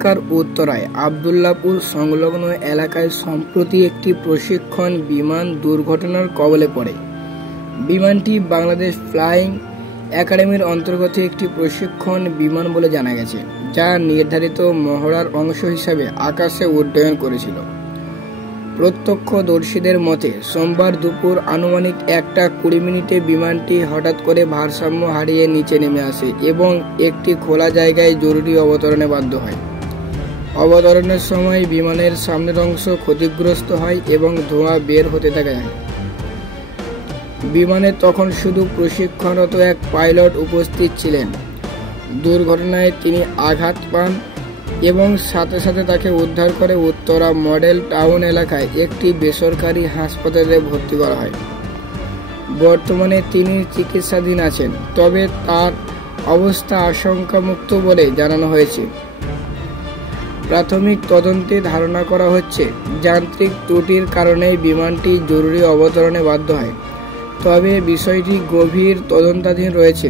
ঢাকার উত্তরায় আব্দুল্লাহপুর সংলগ্ন এলাকায় সম্প্রতি একটি প্রশিক্ষণ বিমান দুর্ঘটনার কবলে পড়ে। বিমানটি বাংলাদেশ ফ্লাইং একাডেমির অন্তর্গত একটি প্রশিক্ষণ বিমান বলে জানা গেছে, যা নির্ধারিত মহড়ার অংশ হিসাবে আকাশে উড্ডয়ন করেছিল। প্রত্যক্ষদর্শীদের মতে, সোমবার দুপুর আনুমানিক 1:20 বিমানটি হঠাৎ করে ভারসাম্য হারিয়ে নিচে নেমে আসে এবং একটি খোলা জায়গায় জরুরি অবতরণে বাধ্য হয়। অবতরণের সময় বিমানের সামনের অংশ ক্ষতিগ্রস্ত হয় এবং ধোঁয়া বের হতে থাকে। বিমানে তখন শুধু প্রশিক্ষণরত এক পাইলট উপস্থিত ছিলেন। দুর্ঘটনায় তিনি আঘাত পান এবং সাথে সাথে তাকে উদ্ধার করে উত্তরা মডেল টাউন এলাকায় একটি বেসরকারি হাসপাতালে ভর্তি করা হয়। বর্তমানে তিনি চিকিৎসাধীন আছেন, তবে তার অবস্থা আশঙ্কামুক্ত বলে জানানো হয়েছে। প্রাথমিক তদন্তে ধারণা করা হচ্ছে, যান্ত্রিক ত্রুটির কারণে বিমানটি জরুরি অবতরণে বাধ্য হয়, তবে বিষয়টি গভীর তদন্তাধীন রয়েছে।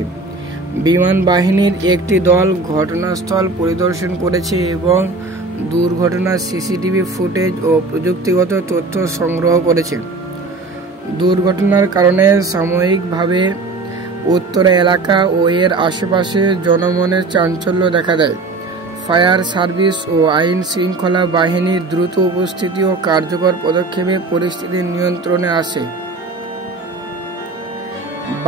বিমান বাহিনীর একটি দল ঘটনাস্থল পরিদর্শন করেছে এবং দুর্ঘটনার সিসিটিভি ফুটেজ ও প্রযুক্তিগত তথ্য সংগ্রহ করেছে। দুর্ঘটনার কারণে সাময়িকভাবে উত্তরা এলাকা ও এর আশেপাশে জনমনের চাঞ্চল্য দেখা দেয়। ফায়ার সার্ভিস ও আইন শৃঙ্খলা বাহিনীর দ্রুত উপস্থিতি ও কার্যকর পদক্ষেপে পরিস্থিতি নিয়ন্ত্রণে আসে।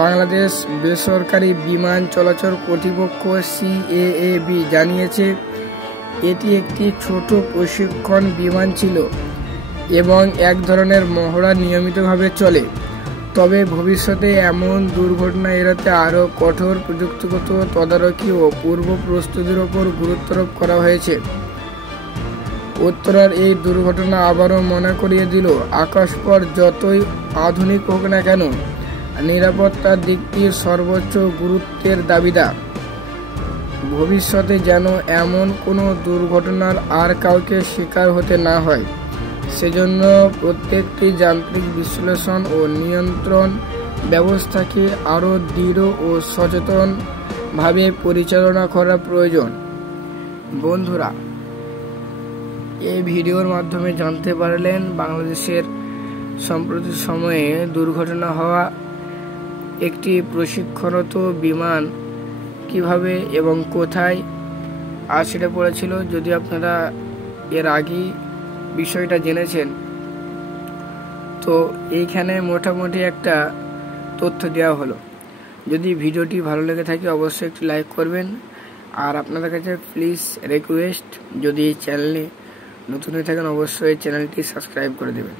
বাংলাদেশ বেসরকারি বিমান চলাচল কর্তৃপক্ষ CAAB জানিয়েছে, এটি একটি ছোট প্রশিক্ষণ বিমান ছিল এবং এক ধরনের মহড়া নিয়মিতভাবে চলে। তবে ভবিষ্যতে এমন দুর্ঘটনা এড়াতে আরও কঠোর প্রযুক্তিগত তদারকি ও পূর্ব প্রস্তুতির ওপর গুরুত্বারোপ করা হয়েছে। উত্তরার এই দুর্ঘটনা আবারও মনে করিয়ে দিল, আকাশপথ যতই আধুনিক হোক না কেন, নিরাপত্তার দিকটি সর্বোচ্চ গুরুত্বের দাবিদার। ভবিষ্যতে যেন এমন কোনো দুর্ঘটনার আর কাউকে শিকার হতে না হয়, সেজন্য প্রত্যেকটি যান্ত্রিক বিশ্লেষণ ও নিয়ন্ত্রণ ব্যবস্থাকে আরও দৃঢ় ও সচেতনভাবে পরিচালনা করা প্রয়োজন। বন্ধুরা, এই ভিডিওর মাধ্যমে জানতে পারলেন বাংলাদেশের সম্প্রতি সময়ে দুর্ঘটনা হওয়া একটি প্রশিক্ষণরত বিমান কিভাবে এবং কোথায় আছড়ে পড়েছিল। যদি আপনারা এর আগেই বিষয়টা জেনেছেন, তো এইখানে মোটামুটি একটা তথ্য দেওয়া হলো। যদি ভিডিওটি ভালো লেগে থাকে অবশ্যই একটি লাইক করবেন, আর আপনাদের কাছে প্লিজ রিকোয়েস্ট, যদি এই চ্যানেলে নতুন হয়ে থাকেন অবশ্যই চ্যানেলটি সাবস্ক্রাইব করে দেবেন।